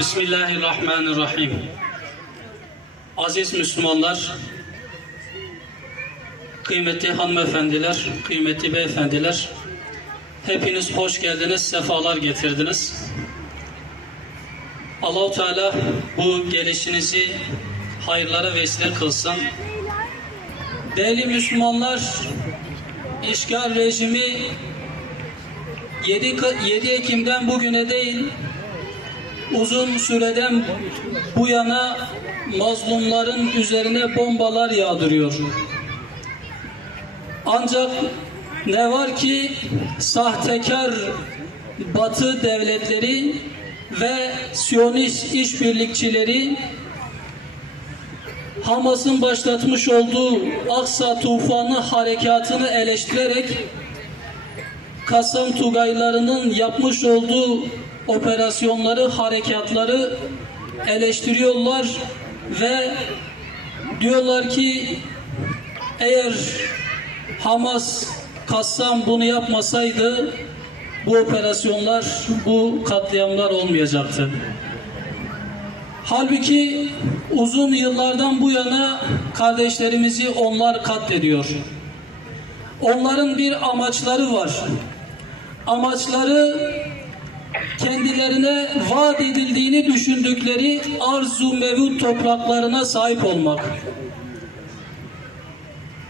Bismillahirrahmanirrahim. Aziz Müslümanlar, kıymetli hanımefendiler, kıymetli beyefendiler, hepiniz hoş geldiniz, sefalar getirdiniz. Allah-u Teala bu gelişinizi hayırlara vesile kılsın. Değerli Müslümanlar, işgal rejimi 7 Ekim'den bugüne değil, uzun süreden bu yana mazlumların üzerine bombalar yağdırıyor. Ancak ne var ki sahtekar Batı devletleri ve Siyonist işbirlikçileri Hamas'ın başlatmış olduğu Aksa Tufanı harekatını eleştirerek Kasım Tugaylarının yapmış olduğu operasyonları, harekatları eleştiriyorlar ve diyorlar ki eğer Hamas, Kassam bunu yapmasaydı bu operasyonlar, bu katliamlar olmayacaktı. Halbuki uzun yıllardan bu yana kardeşlerimizi onlar katlediyor. Onların bir amaçları var. Amaçları kendilerine vaat edildiğini düşündükleri arzu mevut topraklarına sahip olmak.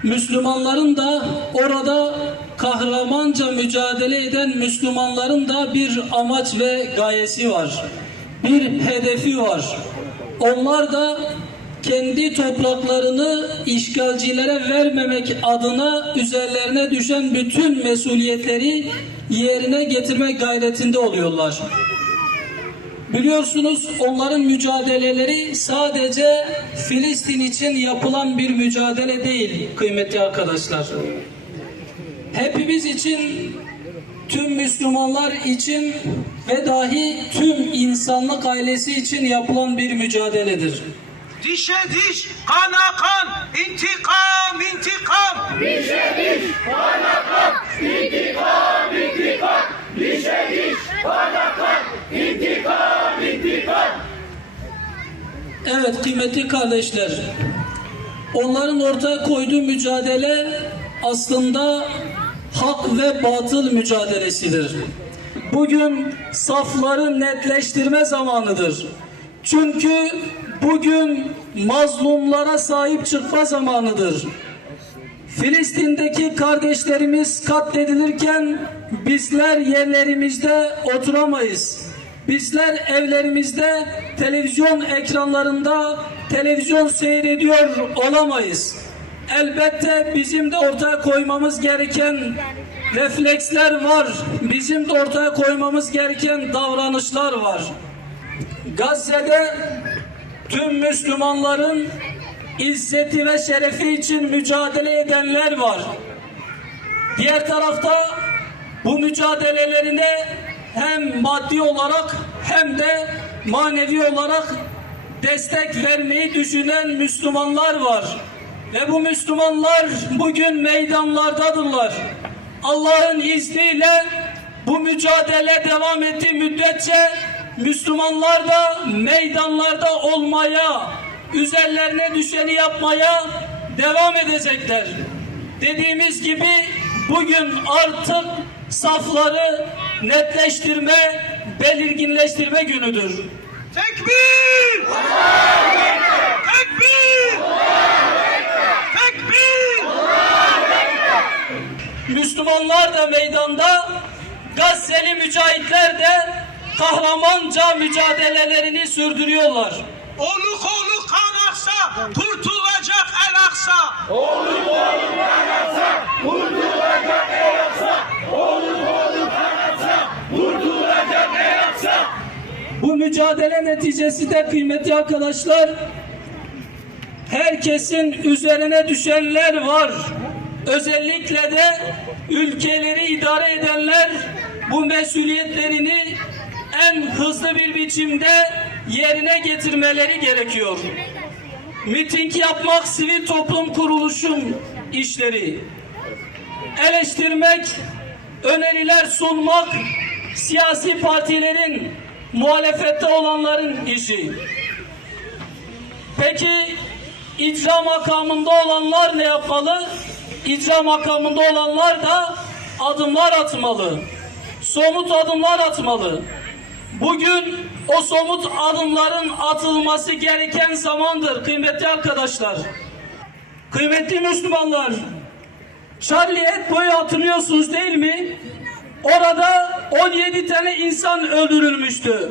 Müslümanların da orada kahramanca mücadele eden Müslümanların da bir amaç ve gayesi var. Bir hedefi var. Onlar da kendi topraklarını işgalcilere vermemek adına üzerlerine düşen bütün mesuliyetleri yerine getirmek gayretinde oluyorlar. Biliyorsunuz onların mücadeleleri sadece Filistin için yapılan bir mücadele değil kıymetli arkadaşlar. Hepimiz için, tüm Müslümanlar için ve dahi tüm insanlık ailesi için yapılan bir mücadeledir. Dişe diş, kana kan, intikam, intikam. Dişe diş, kana kan, intikam, intikam. Dişe diş, kana kan, intikam, intikam. Evet kıymetli kardeşler, onların ortaya koyduğu mücadele aslında hak ve batıl mücadelesidir. Bugün safları netleştirme zamanıdır. Çünkü bugün mazlumlara sahip çıkma zamanıdır. Filistin'deki kardeşlerimiz katledilirken bizler yerlerimizde oturamayız. Bizler evlerimizde televizyon ekranlarında televizyon seyrediyor olamayız. Elbette bizim de ortaya koymamız gereken refleksler var. Bizim de ortaya koymamız gereken davranışlar var. Gazze'de tüm Müslümanların izzeti ve şerefi için mücadele edenler var. Diğer tarafta bu mücadelelerine hem maddi olarak hem de manevi olarak destek vermeyi düşünen Müslümanlar var. Ve bu Müslümanlar bugün meydanlardadırlar. Allah'ın izniyle bu mücadele devam ettiği müddetçe Müslümanlar da meydanlarda olmaya, üzerlerine düşeni yapmaya devam edecekler. Dediğimiz gibi bugün artık safları netleştirme, belirginleştirme günüdür. Tekbir! Tekbir! Tekbir! Müslümanlar da meydanda, Gazze'li mücahitler de kahramanca mücadelelerini sürdürüyorlar. Oluk oluk kan aksa, kurtulacak el aksa. Oluk oluk kan aksa, kurtulacak el aksa. Oluk oluk kan aksa, kurtulacak el aksa. Bu mücadele neticesi de kıymetli arkadaşlar, herkesin üzerine düşenler var. Özellikle de ülkeleri idare edenler bu mesuliyetlerini en hızlı bir biçimde yerine getirmeleri gerekiyor. Miting yapmak sivil toplum kuruluşun işleri. Eleştirmek, öneriler sunmak siyasi partilerin, muhalefette olanların işi. Peki icra makamında olanlar ne yapmalı? İcra makamında olanlar da adımlar atmalı. Somut adımlar atmalı. Bugün o somut adımların atılması gereken zamandır kıymetli arkadaşlar. Kıymetli Müslümanlar, Charlie Hebdo'yu hatırlıyorsunuz değil mi? Orada 17 tane insan öldürülmüştü.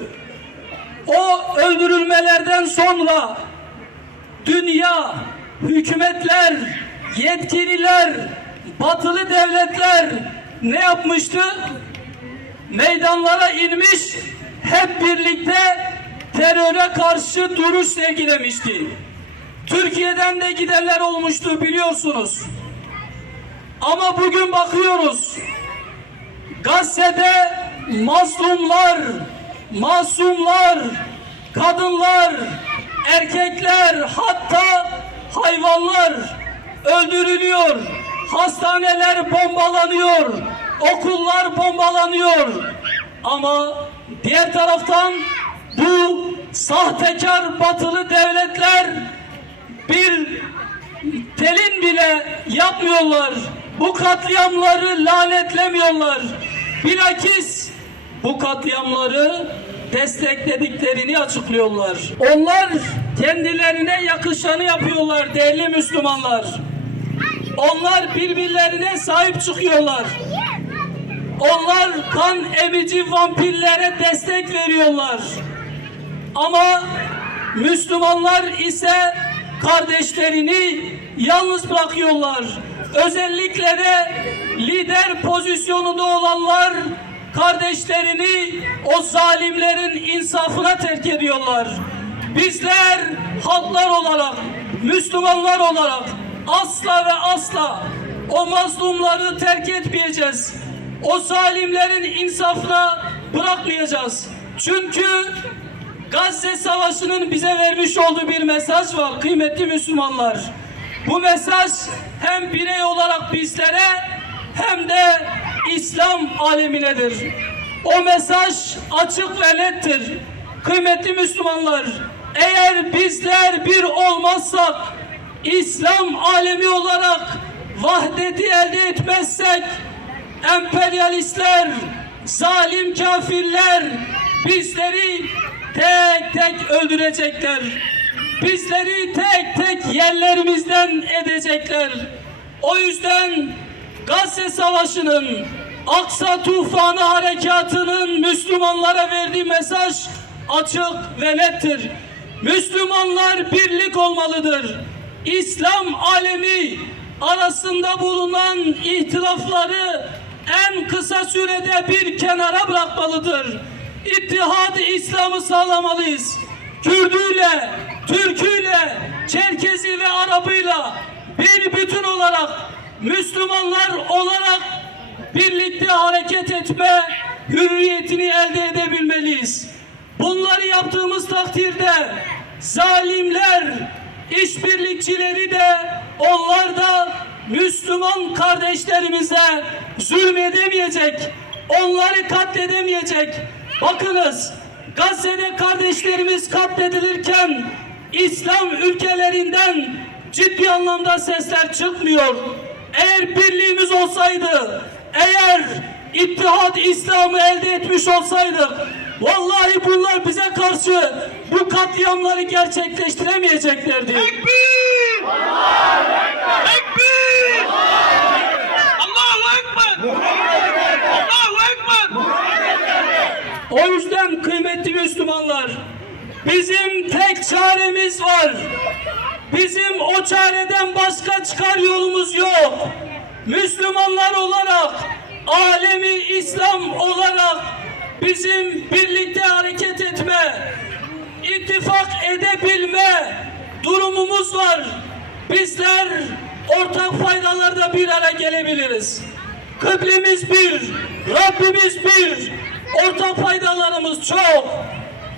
O öldürülmelerden sonra dünya, hükümetler, yetkililer, batılı devletler ne yapmıştı? Meydanlara inmiş, hep birlikte teröre karşı duruş sergilemişti. Türkiye'den de gidenler olmuştu biliyorsunuz. Ama bugün bakıyoruz, Gazze'de mazlumlar, masumlar, kadınlar, erkekler, hatta hayvanlar öldürülüyor. Hastaneler bombalanıyor, okullar bombalanıyor. Ama diğer taraftan bu sahtekar batılı devletler bir telin bile yapmıyorlar. Bu katliamları lanetlemiyorlar. Bilakis bu katliamları desteklediklerini açıklıyorlar. Onlar kendilerine yakışanı yapıyorlar değerli Müslümanlar. Onlar birbirlerine sahip çıkıyorlar. Onlar kan emici vampirlere destek veriyorlar. Ama Müslümanlar ise kardeşlerini yalnız bırakıyorlar. Özellikle de lider pozisyonunda olanlar kardeşlerini o zalimlerin insafına terk ediyorlar. Bizler halklar olarak, Müslümanlar olarak asla ve asla o mazlumları terk etmeyeceğiz. O zalimlerin insafına bırakmayacağız. Çünkü Gazze Savaşı'nın bize vermiş olduğu bir mesaj var kıymetli Müslümanlar. Bu mesaj hem birey olarak bizlere hem de İslam aleminedir. O mesaj açık ve nettir. Kıymetli Müslümanlar, eğer bizler bir olmazsak, İslam alemi olarak vahdeti elde etmezsek, emperyalistler, zalim kafirler bizleri tek tek öldürecekler. Bizleri tek tek yerlerimizden edecekler. O yüzden Gazze Savaşı'nın, Aksa Tufanı Harekatı'nın Müslümanlara verdiği mesaj açık ve nettir. Müslümanlar birlik olmalıdır. İslam alemi arasında bulunan ihtilafları en kısa sürede bir kenara bırakmalıdır. İttihad-ı İslam'ı sağlamalıyız. Kürdüyle, Türküyle, Çerkezi ve Arabıyla bir bütün olarak, Müslümanlar olarak birlikte hareket etme hürriyetini elde edebilmeliyiz. Bunları yaptığımız takdirde zalimler, işbirlikçileri de, onlar da Müslüman kardeşlerimize zulmedemeyecek, onları katledemeyecek. Bakınız, Gazze'de kardeşlerimiz katledilirken İslam ülkelerinden ciddi anlamda sesler çıkmıyor. Eğer birliğimiz olsaydı, eğer İttihad İslam'ı elde etmiş olsaydık, vallahi bunlar bize karşı bu katliamları gerçekleştiremeyeceklerdi. Tekbir! Tekbir! Allahu Ekber! Allahu Ekber! O yüzden kıymetli Müslümanlar, bizim tek çaremiz var. Bizim o çareden başka çıkar yolumuz yok. Müslümanlar olarak, alemi İslam olarak bizim birlikte hareket etme, ittifak edebilme durumumuz var. Bizler ortak faydalarda bir araya gelebiliriz. Kıblemiz bir, Rabbimiz bir, ortak faydalarımız çok.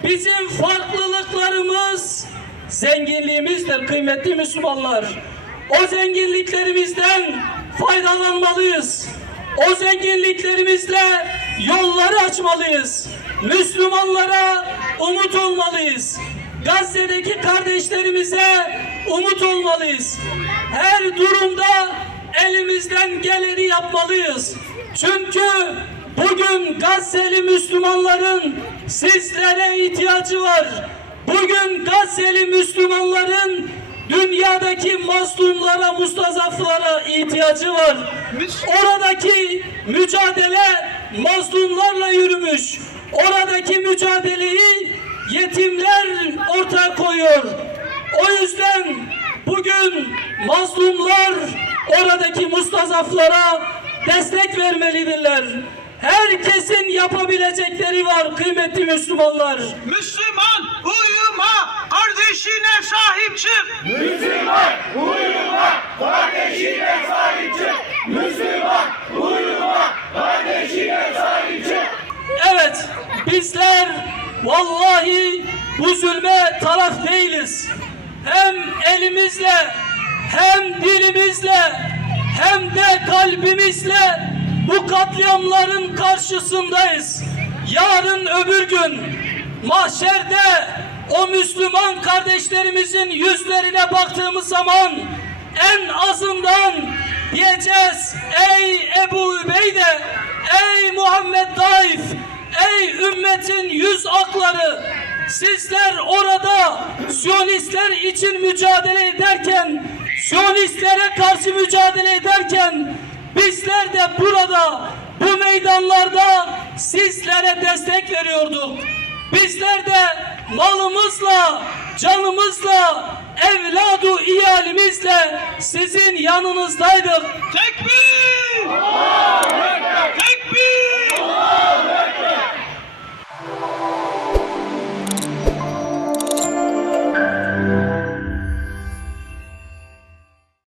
Bizim farklılıklarımız zenginliğimizdir kıymetli Müslümanlar. O zenginliklerimizden faydalanmalıyız. O zenginliklerimizle yolları açmalıyız. Müslümanlara umut olmalıyız. Gazze'deki kardeşlerimize umut olmalıyız. Her durumda elimizden geleni yapmalıyız. Çünkü bugün Gazze'li Müslümanların sizlere ihtiyacı var. Bugün Gazze'li Müslümanların dünyadaki mazlumlara, mustazaflara ihtiyacı var. Oradaki mücadele mazlumlarla yürümüş. Oradaki mücadeleyi yetimler ortaya koyuyor. O yüzden bugün mazlumlar oradaki mustazaflara destek vermelidirler. Herkesin yapabilecekleri var kıymetli Müslümanlar. Müslüman uyuma, kardeşine sahip çık. Müslüman uyuma, kardeşine sahip çık. Müslüman uyuma, kardeşine sahip çık. Evet, bizler vallahi bu zulme taraf değiliz. Hem elimizle, hem dilimizle, hem de kalbimizle bu katliamların karşısındayız. Yarın öbür gün mahşerde o Müslüman kardeşlerimizin yüzlerine baktığımız zaman en azından diyeceğiz: ey Ebu Übeyde, ey Muhammed Daif, ey ümmetin yüz akları, sizler orada Siyonistler için mücadele ederken, Siyonistlere karşı mücadele ederken bizler de burada bu meydanlarda sizlere destek veriyorduk. Bizler de malımızla, canımızla, evladu iyalimizle sizin yanınızdaydık. Tekbir! Tekbir!